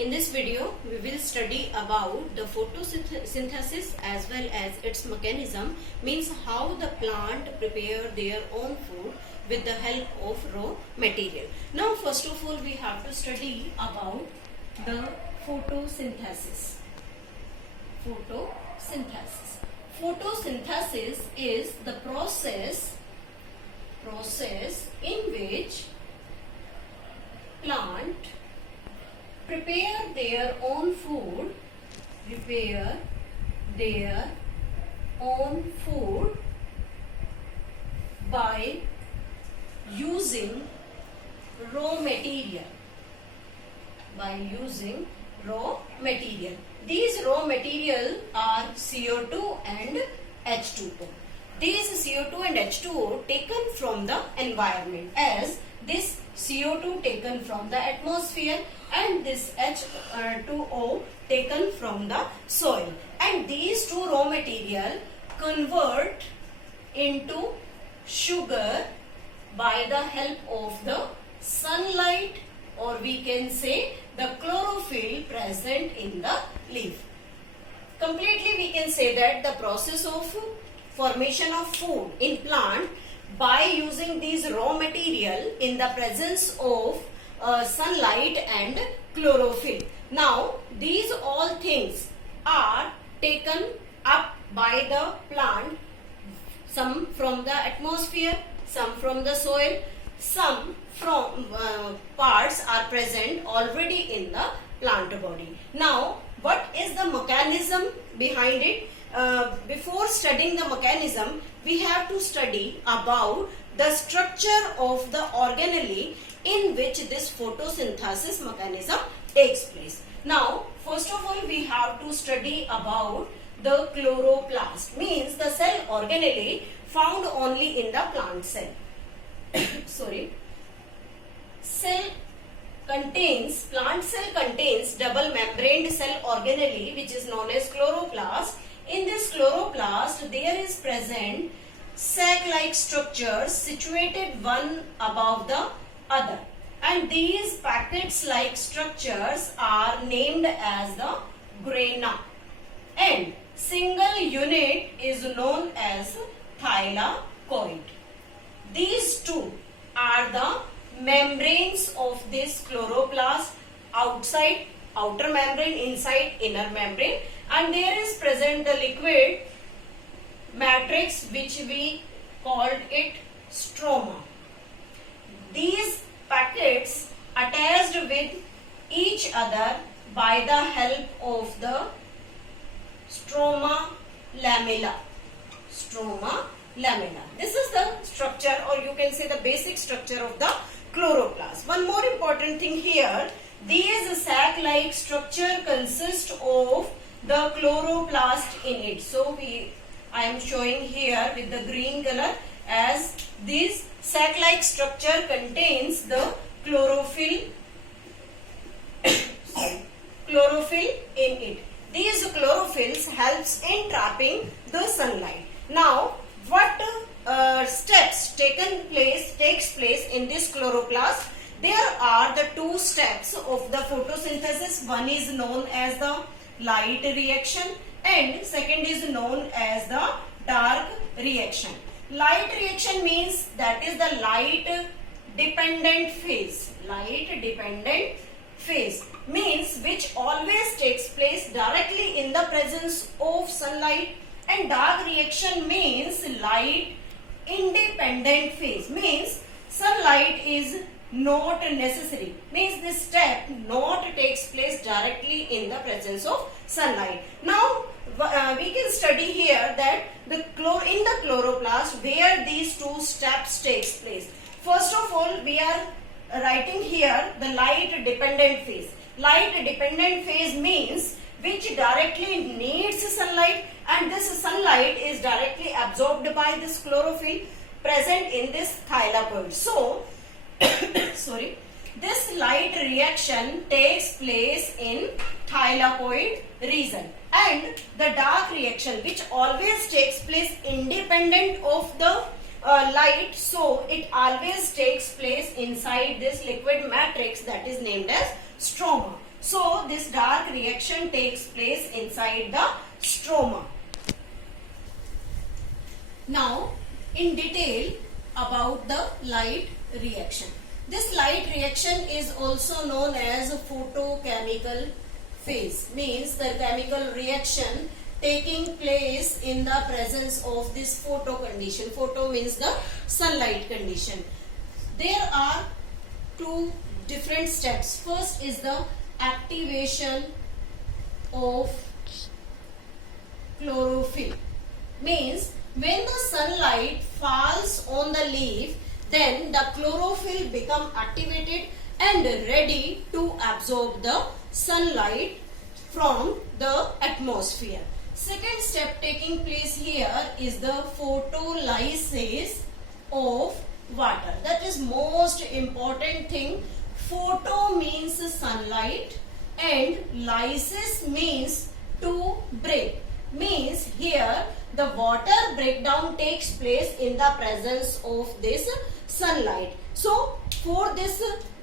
In this video, we will study about the photosynthesis as well as its mechanism, means how the plant prepare their own food with the help of raw material. Now, first of all, we have to study about the photosynthesis. Photosynthesis. Photosynthesis is the process in which plant prepare their own food by using raw material. These raw material are CO2 and H2O. These CO2 and H2O taken from the environment, as this CO2 taken from the atmosphere and this H2O taken from the soil, and these two raw material convert into sugar by the help of the sunlight, or we can say the chlorophyll present in the leaf. Completely we can say that the process of formation of food in plant by using these raw material in the presence of sunlight and chlorophyll. Now these all things are taken up by the plant, some from the atmosphere, some from the soil, some from parts are present already in the plant body. Now what is the mechanism behind it? Before studying the mechanism, we have to study about the structure of the organelle in which this photosynthesis mechanism takes place. Now, first of all, we have to study about the chloroplast, means the cell organelle found only in the plant cell. Plant cell contains double membraned cell organelle, which is known as chloroplast. In this chloroplast, there is present sac-like structures situated one above the other, and these packets-like structures are named as the grana, and single unit is known as thylakoid. These two are the membranes of this chloroplast, outside outer membrane, inside inner membrane, and there is present the liquid matrix which we called it stroma. These packets attached with each other by the help of the stroma lamella. This is the structure, or you can say the basic structure of the chloroplast. One more important thing here, these sac-like structure consist of the chloroplast in it. So I am showing here with the green color, as this sac-like structure contains the chlorophyll in it. These chlorophylls helps in trapping the sunlight. Now, what steps takes place in this chloroplast? There are the two steps of the photosynthesis. One is known as the light reaction and second is known as the dark reaction. Light reaction means that is the light dependent phase. Means which always takes place directly in the presence of sunlight, and dark reaction means light independent phase, means sunlight is not necessary, means this step not takes place directly in the presence of sunlight. Now we can study here that in the chloroplast where these two steps takes place. First of all, we are writing here the light dependent phase. Light dependent phase means which directly needs sunlight, and this sunlight is directly absorbed by this chlorophyll present in this thylakoid. So this light reaction takes place in thylakoid region, and the dark reaction which always takes place independent of the light, so it always takes place inside this liquid matrix that is named as stroma. So this dark reaction takes place inside the stroma. Now in detail about the light reaction. This light reaction is also known as photochemical phase, means the chemical reaction taking place in the presence of this photo condition. Photo means the sunlight condition. There are two different steps. First is the activation of chlorophyll, means when the sunlight falls on the leaf, then the chlorophyll become activated and ready to absorb the sunlight from the atmosphere. Second step taking place here is the photolysis of water. That is most important thing. Photo means sunlight and lysis means to break. Means here the water breakdown takes place in the presence of this sunlight. So for this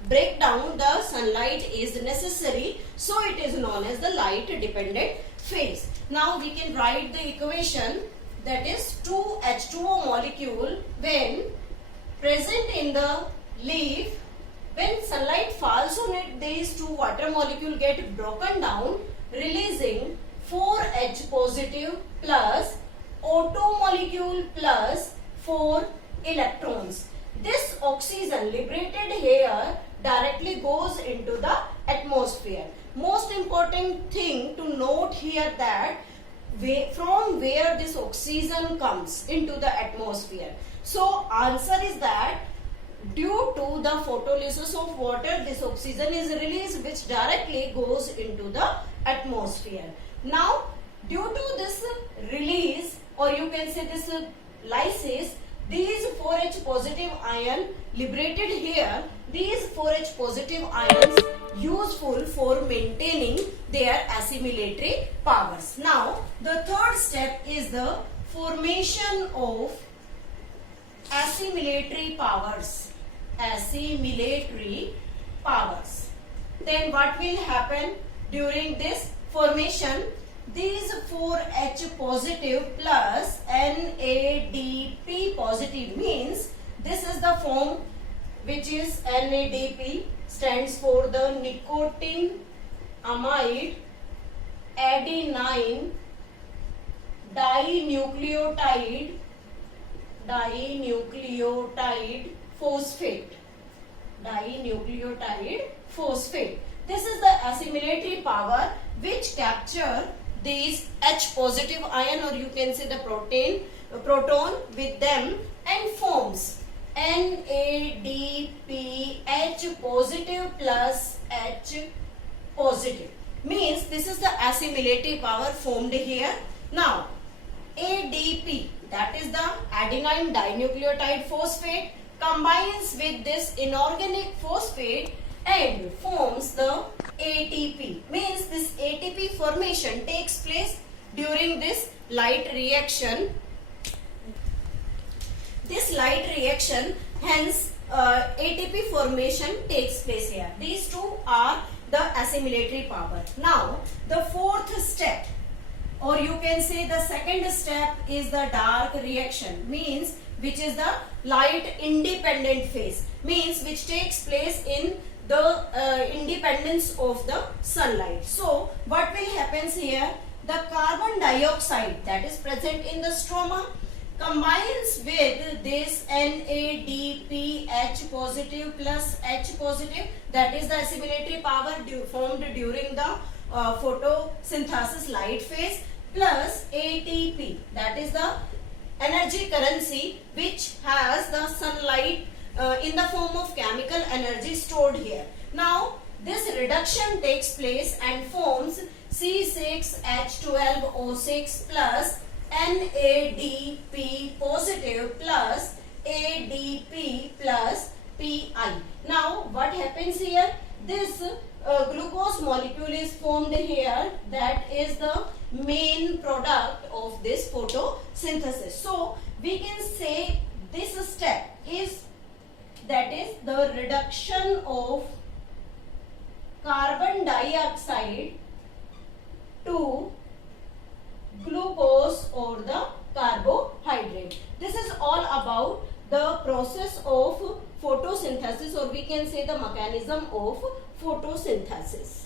breakdown the sunlight is necessary, so it is known as the light dependent phase. Now we can write the equation, that is 2H2O molecule when present in the leaf, when sunlight falls on it, these two water molecule get broken down, releasing 4H positive plus O2 molecule plus 4 electrons. This oxygen liberated here directly goes into the atmosphere. Most important thing to note here that from where this oxygen comes into the atmosphere. So answer is that due to the photolysis of water, this oxygen is released which directly goes into the atmosphere. Now due to this release, or you can say this lysis, these 4H positive ion liberated here, these 4H positive ions useful for maintaining their assimilatory powers. Now the third step is the formation of assimilatory powers. Assimilatory powers. Then what will happen during this formation? These 4H positive plus NADP positive, means this is the form which is NADP, stands for the nicotine amide adenine dinucleotide phosphate. This is the assimilatory power which capture these H positive ion, or you can say the proton with them, and forms NADPH positive plus H positive. Means this is the assimilative power formed here. Now ADP, that is the adenine dinucleotide phosphate, combines with this inorganic phosphate and forms the ATP. Means this ATP formation takes place during this light reaction. This light reaction, hence ATP formation takes place here. These two are the assimilatory power. Now the fourth step, or you can say the second step, is the dark reaction, means which is the light independent phase, means which takes place in the independence of the sunlight. So what will happen here? The carbon dioxide that is present in the stroma combines with this NADPH positive plus H positive, that is the assimilatory power formed during the photosynthesis light phase, plus ATP, that is the energy currency which has the sunlight in the form of chemical energy stored here. Now this reduction takes place and forms C6H12O6 plus NADP positive plus ADP plus Pi. Now what happens here? This glucose molecule is formed here, that is the main product of this photosynthesis. So we can say this step is, that is the reduction of carbon dioxide to glucose or the carbohydrate. This is all about the process of photosynthesis, or we can say the mechanism of photosynthesis.